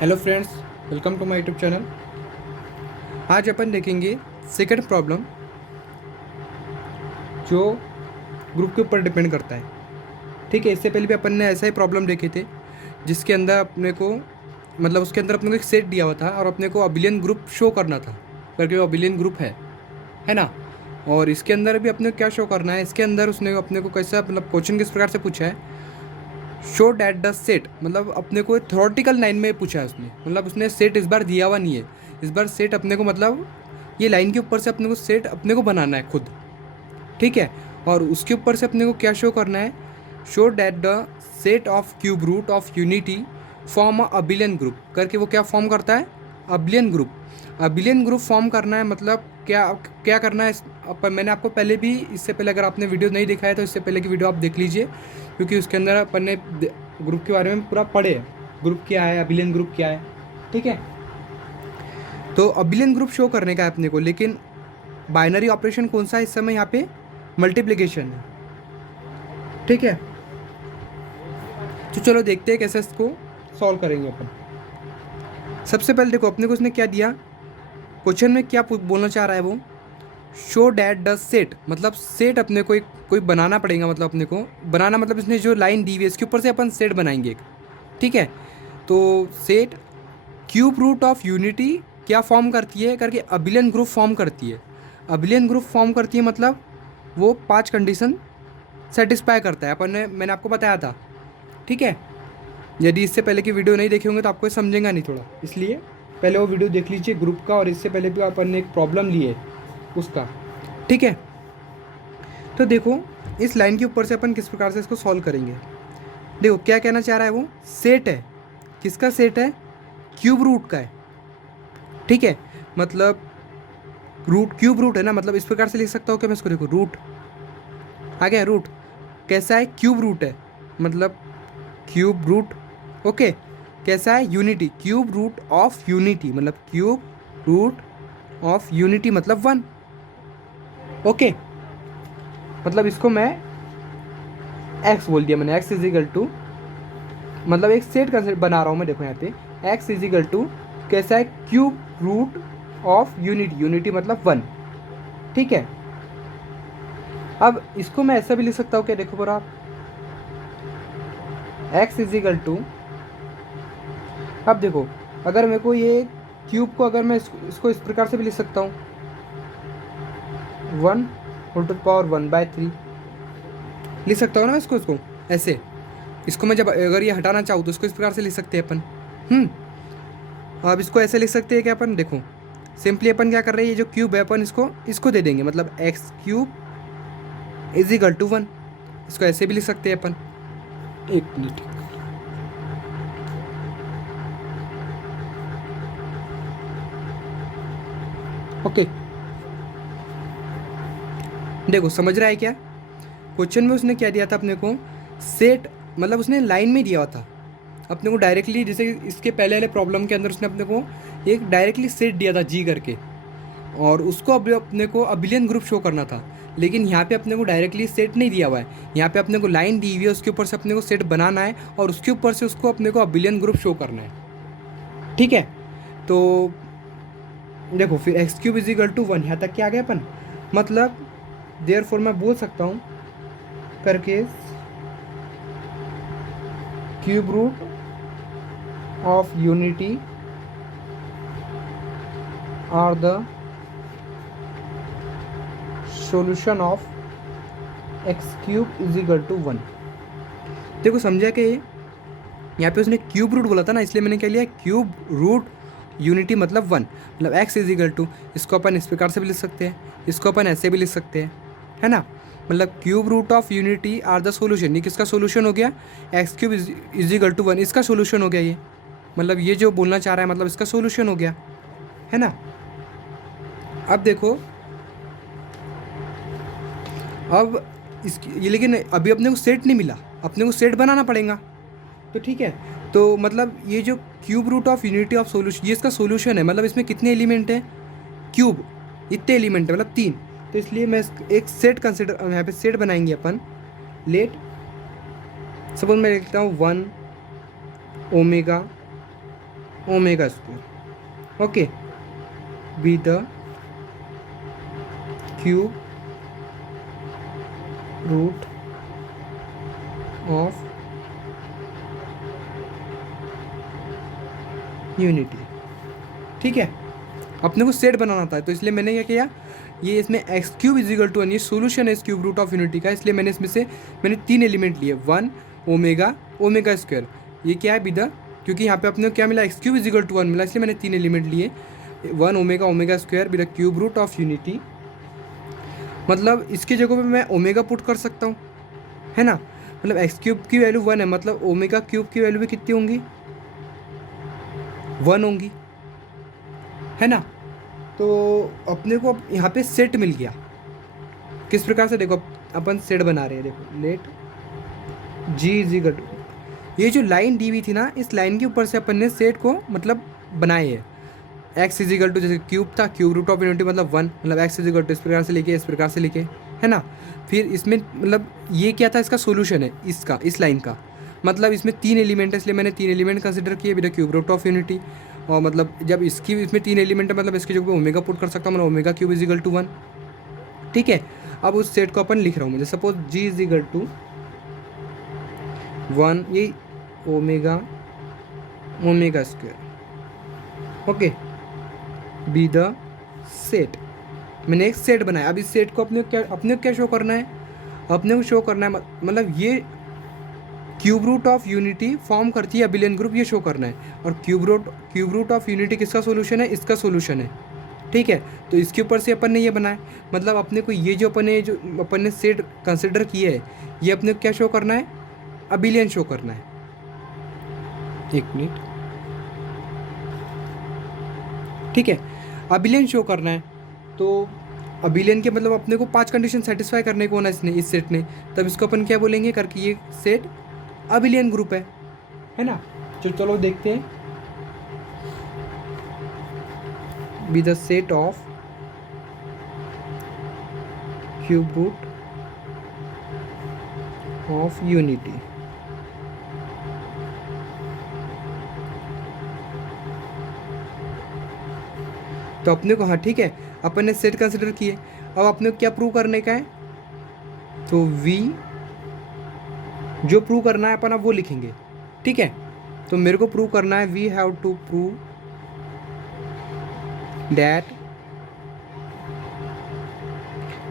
Hello friends, welcome to my YouTube channel. आज अपन देखेंगे सेकंड प्रॉब्लम जो ग्रुप के ऊपर डिपेंड करता है। ठीक है, इससे पहले भी अपन ने ऐसा ही प्रॉब्लम देखे थे जिसके अंदर अपने को उसके अंदर अपने को एक सेट दिया हुआ था और अपने को अबिलियन ग्रुप शो करना था करके वो अबिलियन ग्रुप है ना। और इसके अंदर भी अपने को क्या शो करना है, इसके अंदर उसने अपने को कैसा क्वेश्चन किस प्रकार से पूछा है, शो डैट द सेट अपने को थ्योरेटिकल लाइन में पूछा है उसने। उसने सेट इस बार दिया हुआ नहीं है, इस बार सेट अपने को ये लाइन के ऊपर से अपने को सेट अपने को बनाना है खुद। ठीक है, और उसके ऊपर से अपने को क्या शो करना है, show that the set of cube root of unity form a abelian group करके वो क्या फॉर्म करता है, abelian group. Abelian group form करना है क्या क्या करना है मैंने आपको पहले भी, इससे पहले अगर आपने वीडियो नहीं देखा है तो इससे पहले की वीडियो आप देख लीजिए, क्योंकि उसके अंदर अपन ने ग्रुप के बारे में पूरा पढ़े है, ग्रुप क्या है, अबिलियन ग्रुप क्या है। ठीक है, तो अबिलियन ग्रुप शो करने का है अपने को, लेकिन बाइनरी ऑपरेशन कौन सा है इस समय यहाँ पे, मल्टीप्लिकेशन है। ठीक है, तो चलो देखते हैं कैसे इसको सॉल्व करेंगे अपन। सबसे पहले देखो अपने को उसने क्या दिया, क्वेश्चन में क्या बोलना चाह रहा है वो, show that the set set अपने को एक कोई बनाना पड़ेगा, अपने को बनाना इसने जो लाइन दी हुई है इसके ऊपर से अपन सेट बनाएंगे एक। ठीक है, तो set cube root of unity क्या फॉर्म करती है करके अबिलियन ग्रुप फॉर्म करती है। अबिलियन ग्रुप फॉर्म करती है वो 5 कंडीशन सेटिस्फाई करता है, मैंने आपको बताया था। ठीक है, यदि इससे पहले की वीडियो नहीं देखे होंगे तो आपको समझेगा नहीं थोड़ा, इसलिए पहले वो वीडियो देख लीजिए ग्रुप का, और इससे पहले भी अपन ने एक प्रॉब्लम ली है उसका। ठीक है, तो देखो इस लाइन के ऊपर से अपन किस प्रकार से इसको सॉल्व करेंगे। देखो क्या कहना चाह रहा है वो, सेट है, किसका सेट है, क्यूब रूट का है। ठीक है, रूट क्यूब रूट है ना, इस प्रकार से लिख सकता हूँ क्या मैं इसको, देखो रूट आ गया, रूट कैसा है, क्यूब रूट है, क्यूब रूट। ओके, कैसा है, unity, cube root of unity, cube root of unity 1। Okay, इसको मैं एक्स बोल दिया मैंने, एक्स इज इक्वल टू एक सेट कंसेप्ट बना रहा हूँ मैं। देखो यहाँ पे एक्स इज इक्वल टू कैसा है, cube root of unity, unity 1। ठीक है, अब इसको मैं ऐसा भी लिख सकता हूँ क्या, देखो पूरा एक्स इज इक्वल टू, अब देखो अगर मेरे को ये क्यूब को अगर मैं इसको इस प्रकार से भी लिख सकता हूँ, 1/1/3 लिख सकता हूँ ना मैं इसको ऐसे। इसको मैं जब अगर ये हटाना चाहूँ तो इसको इस प्रकार से लिख सकते हैं अपन। अब इसको ऐसे लिख सकते हैं क्या अपन, देखो सिंपली अपन क्या कर रहे हैं, ये जो क्यूब है अपन इसको दे देंगे, X cube is equal to 1। इसको ऐसे भी लिख सकते हैं अपन, एक मिनट। ओके, देखो समझ रहा है क्या, क्वेश्चन में उसने क्या दिया था अपने को, सेट उसने लाइन में दिया हुआ था अपने को डायरेक्टली, जैसे इसके पहले वाले प्रॉब्लम के अंदर उसने अपने को एक डायरेक्टली सेट दिया था जी करके, और उसको अपने को अबिलियन ग्रुप शो करना था। लेकिन यहाँ पे अपने को डायरेक्टली सेट नहीं दिया हुआ है, यहाँ पे अपने को लाइन दी हुई है, उसके ऊपर से अपने को सेट बनाना है और उसके ऊपर से उसको अपने को अबिलियन ग्रुप शो करना है। ठीक है, तो देखो फिर X cube is equal to 1, यहाँ तक क्या आ गया अपन, देयरफॉर मैं बोल सकता हूँ करके cube root of unity are the solution of X cube is equal to 1। देखो समझा कि यहाँ पे उसने क्यूब रूट बोला था ना, इसलिए मैंने क्या लिया, cube root unity 1, X is equal to, इसको अपन इस प्रकार से भी लिख सकते हैं, इसको अपन ऐसे भी लिख सकते हैं, है ना। Cube root of unity are the solution, ये किसका सोल्यूशन हो गया, X cube is equal to 1, इसका सोल्यूशन हो गया ये, ये जो बोलना चाह रहा है इसका सोल्यूशन हो गया, है ना। अब देखो अब इसकी ये, लेकिन अभी अपने को सेट नहीं मिला, अपने को सेट बनाना पड़ेगा। तो ठीक है, तो ये जो cube root of unity of solution, ये इसका सोल्यूशन है, इसमें कितने एलिमेंट हैं, क्यूब इतने एलिमेंट है 3। तो इसलिए मैं एक सेट कंसिडर, यहाँ पे सेट बनाएंगे अपन, लेट सपोज मैं लिखता हूँ 1 omega omega square, okay, be the cube root of unity. ठीक है, अपने को सेट बनाना था, तो इसलिए मैंने क्या किया, ये इसमें एक्स क्यूब इजिकल टू 1, ये सोल्यूशन है इस क्यूब रूट ऑफ यूनिटी का, इसलिए मैंने इसमें से मैंने 3 एलिमेंट लिए, 1 ओमेगा ओमेगा स्क्वायर, ये क्या है विद, क्योंकि यहाँ पे अपने को क्या मिला, एक्स क्यूब इजिकल टू 1 मिला, इसलिए मैंने 3 एलिमेंट लिए, 1 omega omega square with cube root of unity. मतलब इसकी जगह पे मैं ओमेगा पुट कर सकता हूँ, है ना, मतलब एक्स क्यूब की वैल्यू 1 है, मतलब ओमेगा क्यूब की वैल्यू भी कितनी होंगी, 1 होंगी, है ना। तो अपने को अब यहाँ पे सेट मिल गया, किस प्रकार से, देखो अपन सेट बना रहे हैं, देखो let G is equal to, ये जो लाइन दी हुई थी ना, इस लाइन के ऊपर से अपन ने सेट को मतलब बनाए है, एक्स इज इक्वल टू, जैसे क्यूब था, क्यूब रूट ऑफ यूनिटी मतलब 1, मतलब एक्स इज इक्वल टू इस प्रकार से लिखे, इस प्रकार से लिखे, है ना। फिर इसमें मतलब ये क्या था, इसका सोल्यूशन है इसका, इस लाइन का, मतलब इसमें 3 एलिमेंट है, इसलिए मैंने 3 एलिमेंट कंसिडर किए with cube root of unity. और मतलब जब इसकी इसमें 3 एलिमेंट है, मतलब इसकी जगह पे ओमेगा पुट कर सकता हूँ, मतलब omega cube is equal to 1। ठीक है, अब उस सेट को अपन लिख रहा हूँ मुझे, suppose G is equal to 1, ये omega omega square, okay, be the set, मैंने एक सेट बनाया। अब इस सेट को अपने को क्या शो करना है, अपने को शो करना है, मतलब ये cube root of unity form करती है अबिलियन ग्रुप, ये शो करना है, और क्यूब रूट ऑफ यूनिटी किसका सोल्यूशन है, इसका सोल्यूशन है। ठीक है, तो इसके ऊपर से अपन ने ये बनाया, मतलब अपने को ये जो अपन ने सेट कंसिडर किया है, ये अपने को क्या शो करना है, अबिलियन शो करना है। एक मिनट, ठीक है, अबिलियन शो करना है, तो अबिलियन के मतलब अपने को 5 कंडीशन सेटिस्फाई करने को होना इसने, इस सेट ने, तब इसको अपन क्या बोलेंगे करके, ये सेट अबिलियन ग्रुप है ना। चलो देखते हैं, be the set of cube root of unity. तो अपने को, हाँ ठीक है, अपन ने सेट कंसिडर किए, अब अपने को क्या प्रूव करने का है, तो v जो प्रूव करना है अपन अब वो लिखेंगे। ठीक है, तो मेरे को प्रूव करना है, we have to prove that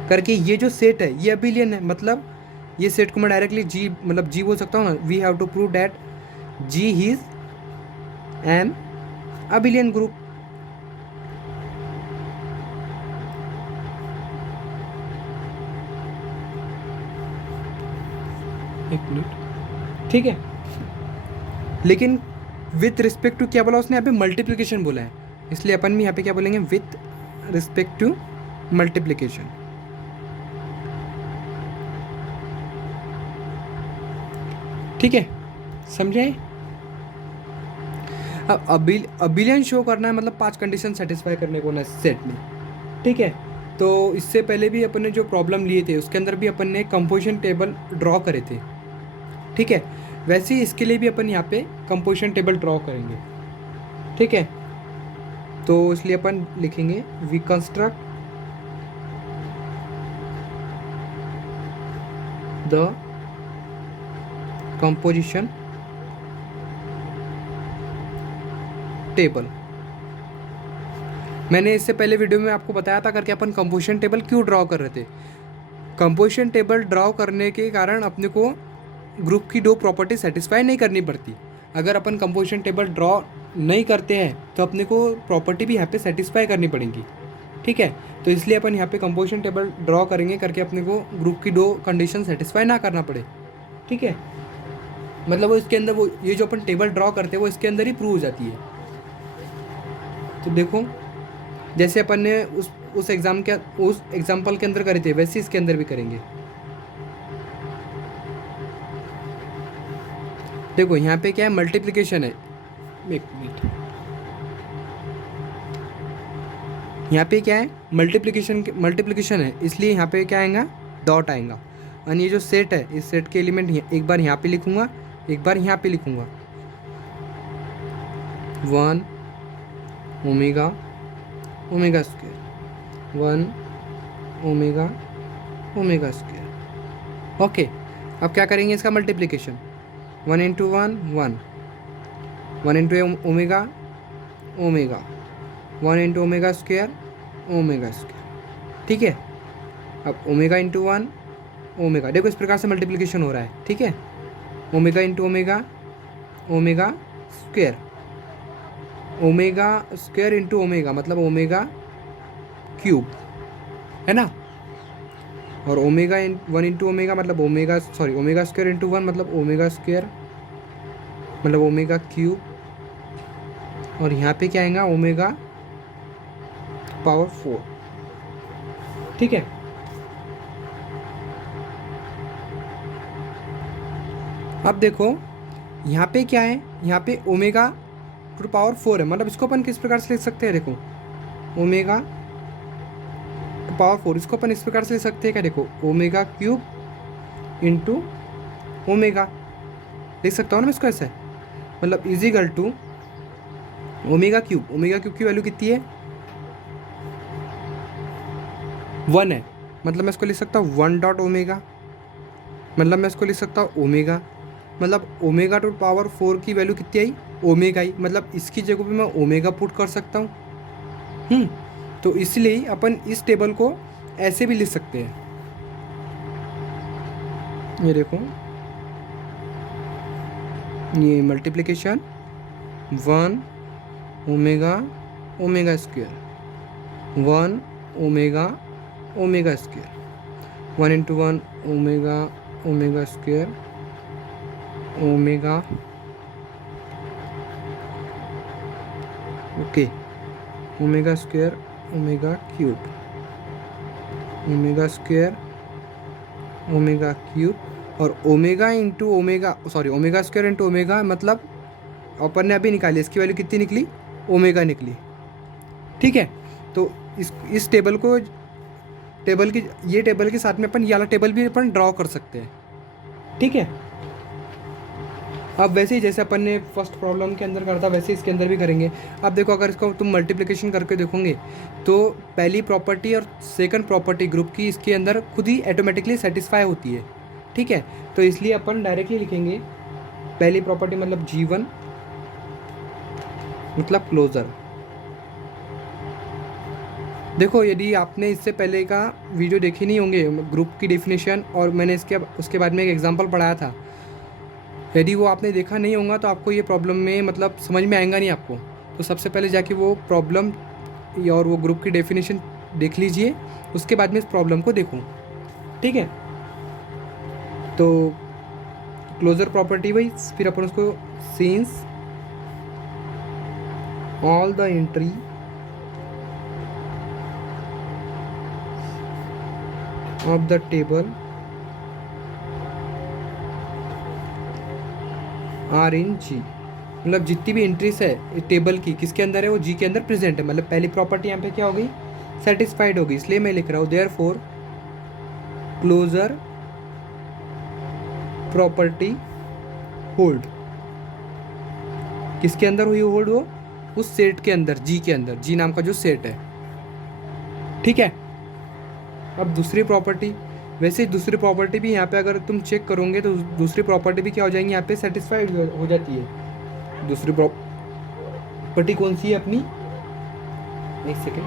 करके ये जो सेट है ये अबिलियन है, मतलब ये सेट को मैं डायरेक्टली जी मतलब जी बोल सकता हूँ ना, we have to prove that G is an abelian group. एक मिनट, ठीक है, लेकिन विथ रिस्पेक्ट टू क्या बोला उसने, यहाँ पे मल्टीप्लिकेशन बोला है, इसलिए अपन भी यहाँ पे क्या बोलेंगे, विथ रिस्पेक्ट टू मल्टीप्लिकेशन। ठीक है, समझे। अब अबिलियन शो करना है, मतलब 5 कंडीशन सेटिस्फाई करने को ना सेट में। ठीक है, तो इससे पहले भी अपन ने जो प्रॉब्लम लिए थे उसके अंदर भी अपन ने कंपोजिशन टेबल ड्रॉ करे थे। ठीक है, वैसे ही इसके लिए भी अपन यहाँ पे कंपोजिशन टेबल ड्रॉ करेंगे। ठीक है, तो इसलिए अपन लिखेंगे, we construct the composition table. मैंने इससे पहले वीडियो में आपको बताया था करके अपन कंपोजिशन टेबल क्यों ड्रॉ कर रहे थे। कंपोजिशन टेबल ड्रॉ करने के कारण अपने को ग्रुप की 2 प्रॉपर्टी सेटिस्फाई नहीं करनी पड़ती। अगर अपन कंपोजिशन टेबल ड्रॉ नहीं करते हैं तो अपने को प्रॉपर्टी भी यहाँ पे सेटिस्फाई करनी पड़ेगी। ठीक है, तो इसलिए अपन यहाँ पे कंपोजिशन टेबल ड्रॉ करेंगे करके अपने को ग्रुप की 2 कंडीशन सेटिस्फाई ना करना पड़े। ठीक है, मतलब वो इसके अंदर, वो ये जो अपन टेबल ड्रॉ करते हैं वो इसके अंदर ही प्रूव हो जाती है। तो देखो, जैसे अपन ने उस एग्जाम्पल के अंदर करे थे वैसे इसके अंदर भी करेंगे। देखो यहाँ पे क्या है, मल्टीप्लिकेशन है, एक मिनट, यहाँ पे क्या है, मल्टीप्लिकेशन है, इसलिए यहाँ पे क्या आएगा, डॉट आएगा। और ये जो सेट है, इस सेट के एलिमेंट एक बार यहाँ पे लिखूंगा, एक बार यहाँ पे लिखूंगा। 1 omega omega square 1 omega omega square. Okay, अब क्या करेंगे इसका multiplication, 1 into 1 into omega omega 1 into omega square, ठीक है। अब ओमेगा इंटू 1 ओमेगा, देखो इस प्रकार से मल्टीप्लिकेशन हो रहा है, ठीक है। Omega into omega square into omega मतलब ओमेगा क्यूब, है ना। और ओमेगा 1 इंटू ओमेगा मतलब ओमेगा स्क्वायर इंटू 1 मतलब ओमेगा स्क्वायर मतलब ओमेगा क्यूब, और यहाँ पे क्या आएगा ओमेगा पावर 4, ठीक है। अब देखो यहाँ पे क्या है, यहाँ पे ओमेगा टू पावर 4 है, मतलब इसको अपन किस प्रकार से लिख सकते हैं, देखो ओमेगा टू पावर 4, इसको अपन इस प्रकार से लिख सकते हैं क्या, देखो ओमेगा क्यूब इंटू ओमेगा, लिख सकता हूँ ना मैं इसको ऐसे, मतलब इजिकल टू ओमेगा क्यूब की वैल्यू कितनी है 1 है, मतलब मैं इसको लिख सकता हूँ 1 डॉट ओमेगा, मतलब मैं इसको लिख सकता हूँ ओमेगा, मतलब ओमेगा टू पावर 4 की वैल्यू कितनी आई ओमेगा ही, मतलब इसकी जगह पे मैं ओमेगा पुट कर सकता हूँ। तो इसलिए अपन इस टेबल को ऐसे भी लिख सकते हैं, ये देखो ये multiplication 1 omega omega square 1 omega omega square 1 into 1 omega omega square omega, okay, omega square omega cube omega square omega cube और omega into omega omega square into omega मतलब अपन ने अभी निकाली, इसकी वैल्यू कितनी निकली ओमेगा निकली, ठीक है। तो इस टेबल के साथ में अपन ये वाला टेबल भी अपन ड्रॉ कर सकते हैं, ठीक है। अब वैसे ही जैसे अपन ने फर्स्ट प्रॉब्लम के अंदर करा था वैसे इसके अंदर भी करेंगे। अब देखो अगर इसको तुम मल्टीप्लिकेशन करके देखोगे तो पहली प्रॉपर्टी और सेकंड प्रॉपर्टी ग्रुप की इसके अंदर खुद ही ऑटोमेटिकली सेटिस्फाई होती है, ठीक है। तो इसलिए अपन डायरेक्टली लिखेंगे पहली प्रॉपर्टी मतलब G1 मतलब क्लोजर। देखो यदि आपने इससे पहले का वीडियो देखे नहीं होंगे ग्रुप की डेफिनेशन और मैंने उसके बाद में एक एग्जांपल पढ़ाया था, यदि वो आपने देखा नहीं होगा तो आपको ये प्रॉब्लम में मतलब समझ में आएगा नहीं आपको। तो सबसे पहले जाके वो प्रॉब्लम और वो ग्रुप की डेफिनेशन देख लीजिए, उसके बाद में इस प्रॉब्लम को देखो, ठीक है। तो क्लोजर प्रॉपर्टी वही, फिर अपन उसको since all the entry of the table are in G, मतलब जितनी भी एंट्रीज है टेबल की किसके अंदर है वो जी के अंदर प्रेजेंट है, मतलब पहली प्रॉपर्टी यहाँ पे क्या हो गई सेटिस्फाइड होगी, इसलिए मैं लिख रहा हूँ देयरफॉर क्लोजर प्रॉपर्टी होल्ड, किसके अंदर हुई होल्ड वो उस सेट के अंदर, जी के अंदर, जी नाम का जो सेट है, ठीक है। अब दूसरी प्रॉपर्टी, वैसे दूसरी प्रॉपर्टी भी यहाँ पे अगर तुम चेक करोगे तो दूसरी प्रॉपर्टी भी क्या हो जाएंगी यहाँ पे सेटिस्फाइड हो जाती है। दूसरी प्रॉपर्टी कौन सी है अपनी, एक second,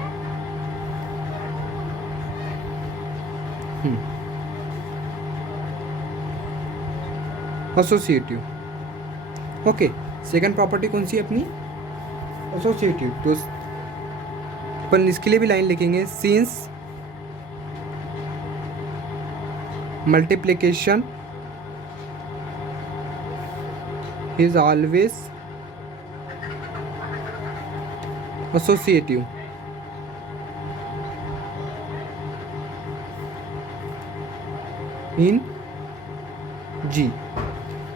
associative, okay. Second property कौन सी है अपनी एसोसिएटिव, तो अपन इसके लिए भी लाइन लिखेंगे since multiplication is always associative in G।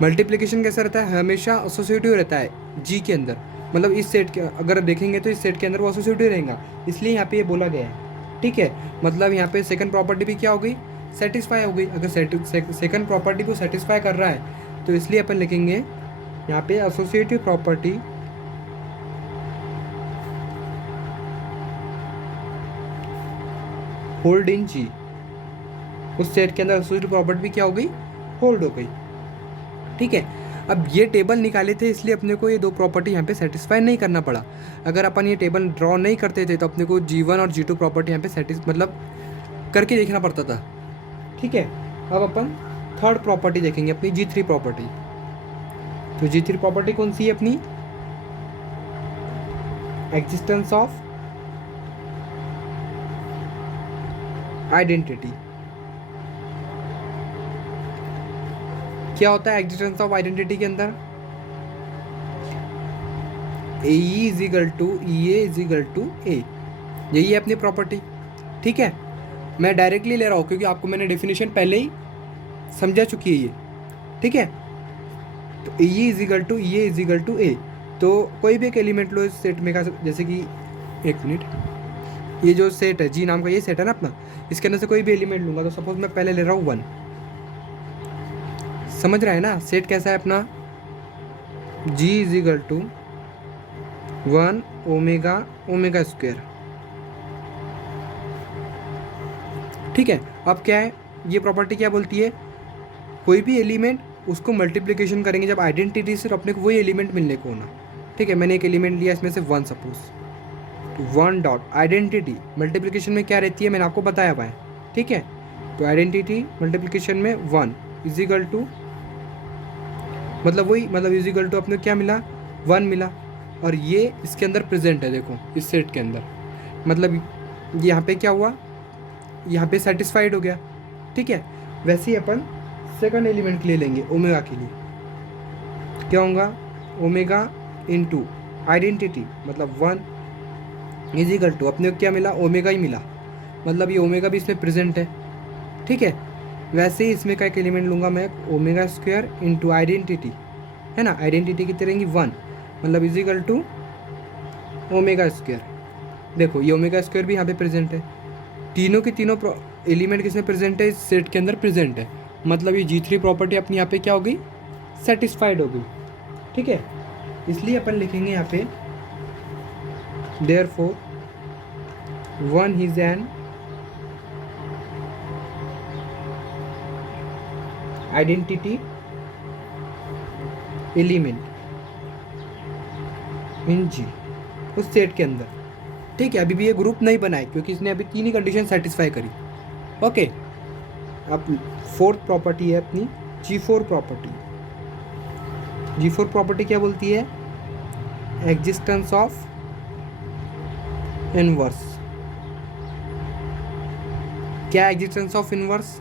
Multiplication कैसा रहता है हमेशा एसोसिएटिव रहता है जी के अंदर, मतलब इस सेट के अगर देखेंगे तो इस सेट के अंदर वो एसोसिएटिव रहेगा, इसलिए यहाँ पे ये बोला गया है, ठीक है। मतलब यहाँ पे सेकंड प्रॉपर्टी भी क्या हो गई सेटिस्फाई हो गई, अगर सेकंड प्रॉपर्टी को सेटिस्फाई कर रहा है तो इसलिए अपन लिखेंगे यहाँ पे associative property hold in G, उस सेट के अंदर दूसरी प्रॉपर्टी भी क्या हो गई, होल्ड हो गई। ठीक है, अब ये टेबल निकाले थे इसलिए अपने को ये दो प्रॉपर्टी यहाँ पे सेटिस्फाई नहीं करना पड़ा। अगर अपन ये टेबल ड्रॉ नहीं करते थे तो अपने को G1 और G2 प्रॉपर्टी यहाँ पे मतलब करके देखना पड़ता था। ठीक है, अब अपन थर्ड प्रॉपर्टी देखेंगे, अपनी G3 प्रॉपर्टी। तो G3 प्रॉपर्टी कौन सी है अपनी, एग्जिस्टेंस ऑफ आइडेंटिटी। क्या होता है एग्जिस्टेंस ऑफ आइडेंटिटी के अंदर, A is equal to E is equal to A, यही है अपनी प्रॉपर्टी। ठीक है, मैं डायरेक्टली ले रहा हूँ क्योंकि आपको मैंने डेफिनेशन पहले ही समझा चुकी है ये। ठीक है, तो A is equal to E is equal to A, तो कोई भी एक एलिमेंट लो इस सेट में का, जैसे कि एक मिनट, ये जो सेट है जी नाम का ये सेट है ना अपना, इसके अंदर से कोई भी एलिमेंट लूँगा तो सपोज मैं पहले ले रहा हूँ 1, समझ रहा है ना सेट कैसा है अपना, G is equal to 1 omega omega square. ठीक है, अब क्या है ये प्रॉपर्टी क्या बोलती है, कोई भी एलिमेंट उसको मल्टीप्लिकेशन करेंगे जब आइडेंटिटी से, तो अपने को वही एलिमेंट मिलने को होना। ठीक है, मैंने एक एलिमेंट लिया इसमें से 1 सपोज, तो 1 डॉट आइडेंटिटी मल्टीप्लिकेशन में क्या रहती है मैंने आपको बताया हुआ है। ठीक है, तो आइडेंटिटी मल्टीप्लिकेशन में 1 इज इक्वल टू, मतलब वही, मतलब इज इक्वल टू अपने क्या मिला, 1 मिला, और ये इसके अंदर प्रेजेंट है, देखो इस सेट के अंदर, मतलब यहाँ पे क्या हुआ, यहाँ पे सेटिस्फाइड हो गया। ठीक है, वैसे ही अपन सेकंड एलिमेंट के लिए लेंगे, ओमेगा के लिए क्या होगा, ओमेगा इनटू आइडेंटिटी मतलब 1 इज इक्वल टू, अपने को क्या मिला, ओमेगा ही मिला, मतलब ये ओमेगा भी इसमें प्रेजेंट है। ठीक है, वैसे ही इसमें का एक एलिमेंट लूँगा मैं, ओमेगा स्क्वायर इंटू आइडेंटिटी, है ना, आइडेंटिटी कितनी रहेंगी 1, मतलब is equal to omega square. देखो ये ओमेगा स्क्वायर भी यहाँ पे प्रेजेंट है, तीनों के तीनों एलिमेंट किसमें प्रेजेंट है, इस सेट के अंदर प्रेजेंट है, मतलब ये G3 प्रॉपर्टी अपनी यहाँ पे क्या हो गई, सेटिस्फाइड हो गई। ठीक है, इसलिए अपन लिखेंगे यहाँ पे therefore 1 is an identity element in G, उस सेट के अंदर। ठीक है, अभी भी ये ग्रुप नहीं बनाए क्योंकि इसने अभी तीन ही कंडीशन सेटिस्फाई करी। ओके, अब फोर्थ प्रॉपर्टी है अपनी G4 प्रॉपर्टी। G4 प्रॉपर्टी क्या बोलती है, एग्जिस्टेंस ऑफ इनवर्स। क्या existence of inverse,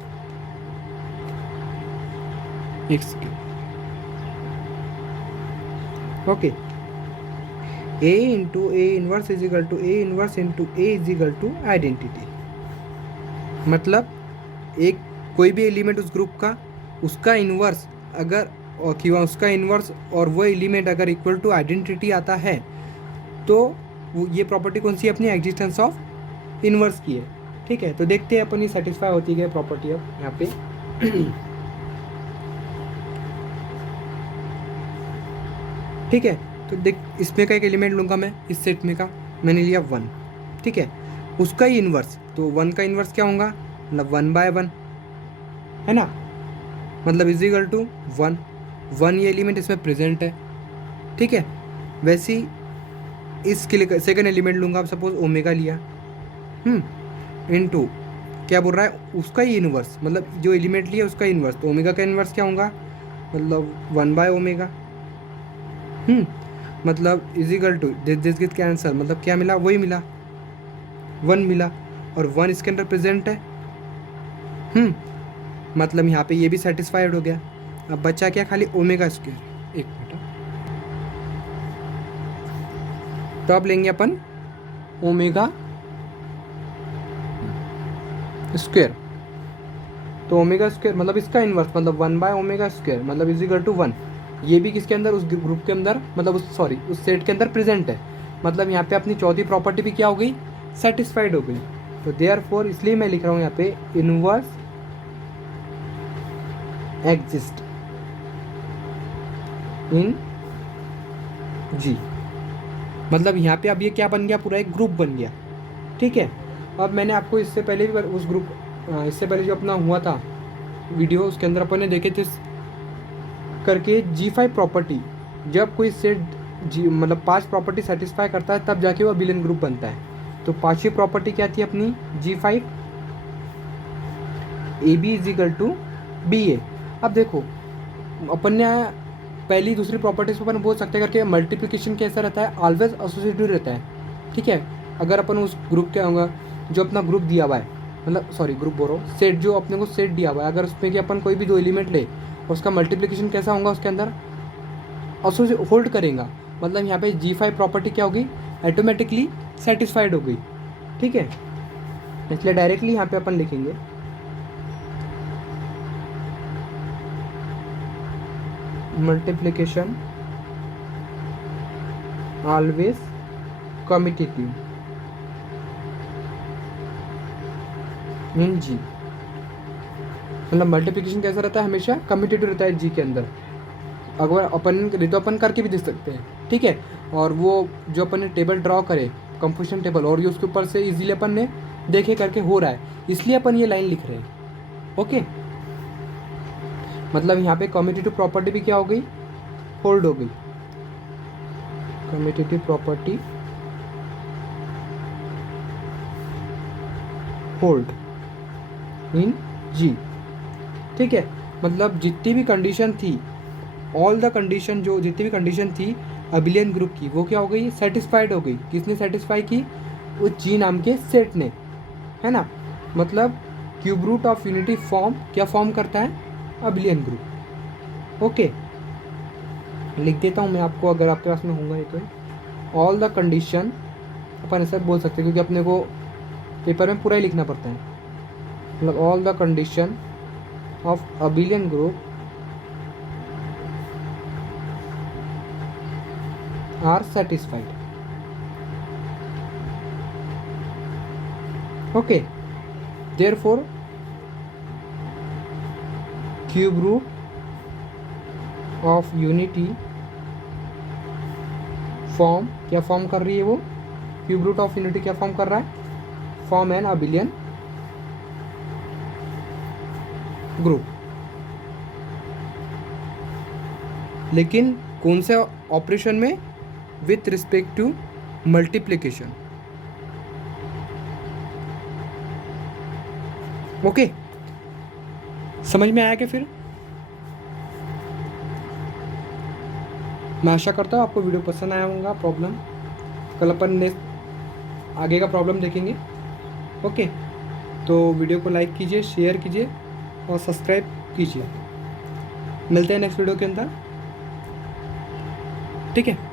okay, A into A inverse is equal to A inverse into A is equal to identity. मतलब एक कोई भी एलिमेंट उस ग्रुप का, उसका इन्वर्स अगर, और कि उसका इन्वर्स और वो एलिमेंट अगर इक्वल टू आइडेंटिटी आता है तो ये प्रॉपर्टी कौन सी है अपनी, एग्जिस्टेंस ऑफ इन्वर्स की है। ठीक है, तो देखते हैं अपन ये सेटिस्फाई होती है प्रॉपर्टी अब यहाँ पे। ठीक है, तो देख इसमें का एक एलिमेंट लूँगा मैं, इस सेट में का मैंने लिया 1। ठीक है, उसका ही इन्वर्स, तो 1 का इन्वर्स क्या होगा, मतलब 1/1, है ना, मतलब इज इक्वल टू 1 ये एलिमेंट इसमें प्रेजेंट है। ठीक है, वैसे ही इसके लिए सेकंड एलिमेंट लूँगा, अब सपोज ओमेगा लिया, इनटू क्या बोल रहा है, उसका ही इन्वर्स, मतलब जो एलिमेंट लिया उसका इन्वर्स, तो ओमेगा का इन्वर्स क्या होगा, मतलब 1/ओमेगा, मतलब is equal to this get cancel, मतलब क्या मिला, वही मिला, 1 मिला, और 1 इसके अंदर प्रेजेंट है। मतलब यहाँ पे ये भी सेटिस्फाइड हो गया। अब बचा क्या, खाली ओमेगा स्क्वायर। एक मिनट, तो अब लेंगे अपन ओमेगा स्क्वायर, तो ओमेगा स्क्वायर मतलब इसका इन्वर्स, मतलब 1/ओमेगा स्क्वायर, मतलब इज इक्वल टू 1। ये भी किसके अंदर, उस ग्रुप के अंदर, मतलब उस सेट के अंदर प्रेजेंट है, मतलब यहाँ पे अपनी चौथी प्रॉपर्टी भी क्या हो गई, सेटिस्फाइड हो गई। तो देयरफॉर इसलिए मैं लिख रहा हूँ यहाँ पे इनवर्स एग्जिस्ट इन जी, मतलब यहाँ पे अब ये क्या बन गया, पूरा एक ग्रुप बन गया। ठीक है, अब मैंने आपको इससे पहले भी उस ग्रुप इससे पहले जो अपना हुआ था वीडियो, उसके अंदर अपन ने देखे थे करके G5 प्रॉपर्टी, जब कोई सेट मतलब 5 प्रॉपर्टी सेटिस्फाई करता है तब जाके वो अबिलियन ग्रुप बनता है। तो पांचवी प्रॉपर्टी क्या थी अपनी G5, AB is equal to BA। अब देखो अपन ने पहली दूसरी प्रॉपर्टीज पर अपन बोल सकते हैं करके मल्टीप्लिकेशन कैसा रहता है, ऑलवेज एसोसिएटिव रहता है। ठीक है, अगर अपन उस ग्रुप के होगा जो अपना ग्रुप दिया हुआ है, मतलब सॉरी ग्रुप बोल रहा हूँ, सेट जो अपने को सेट दिया हुआ है, अगर उसमें कि अपन कोई भी दो एलिमेंट ले और उसका मल्टीप्लिकेशन कैसा होगा, उसके अंदर होल्ड करेगा। मतलब यहाँ पे G5 प्रॉपर्टी क्या होगी, ऑटोमेटिकली सेटिस्फाइड हो गई। ठीक है, इसलिए डायरेक्टली यहाँ पे अपन लिखेंगे मल्टीप्लिकेशन ऑलवेज कम्यूटेटिव इन G। मतलब मल्टीप्लिकेशन कैसा रहता है, हमेशा कम्यूटेटिव रहता है G के अंदर। अगर अपन तो अपन करके भी दे सकते हैं। ठीक है, और वो जो अपन ने टेबल ड्रॉ करे कंपोजिशन टेबल, और ये उसके ऊपर से इजीली अपन ने देखे करके हो रहा है, इसलिए अपन ये लाइन लिख रहे हैं। ओके, मतलब यहाँ पे कम्यूटेटिव प्रॉपर्टी भी क्या हो गई, होल्ड हो गई। Commutative property hold in G। ठीक है, मतलब जितनी भी कंडीशन थी, ऑल द कंडीशन, जो जितनी भी कंडीशन थी अबिलियन ग्रुप की, वो क्या हो गई, सेटिस्फाइड हो गई। किसने सेटिस्फाई की, उस G नाम के सेट ने, है ना। मतलब cube root of unity form क्या फॉर्म करता है, अबिलियन ग्रुप। ओके, लिख देता हूँ मैं आपको, अगर आपके पास में होगा ये तो। ऑल द कंडीशन अपन ऐसा बोल सकते हैं, क्योंकि अपने को पेपर में पूरा ही लिखना पड़ता है। मतलब all the condition of abelian group are satisfied. Okay, therefore cube root of unity form क्या फॉर्म कर रही है, वो क्यूब रूट ऑफ यूनिटी क्या फॉर्म कर रहा है, फॉर्म एन अबिलियन ग्रुप। लेकिन कौन से ऑपरेशन में, with respect to multiplication. Okay, समझ में आया क्या फिर। मैं आशा करता हूँ आपको वीडियो पसंद आया होगा। प्रॉब्लम कल अपन नेक्स्ट आगे का प्रॉब्लम देखेंगे। ओके, तो वीडियो को लाइक कीजिए, शेयर कीजिए और सब्सक्राइब कीजिए। मिलते हैं नेक्स्ट वीडियो के अंदर। ठीक है।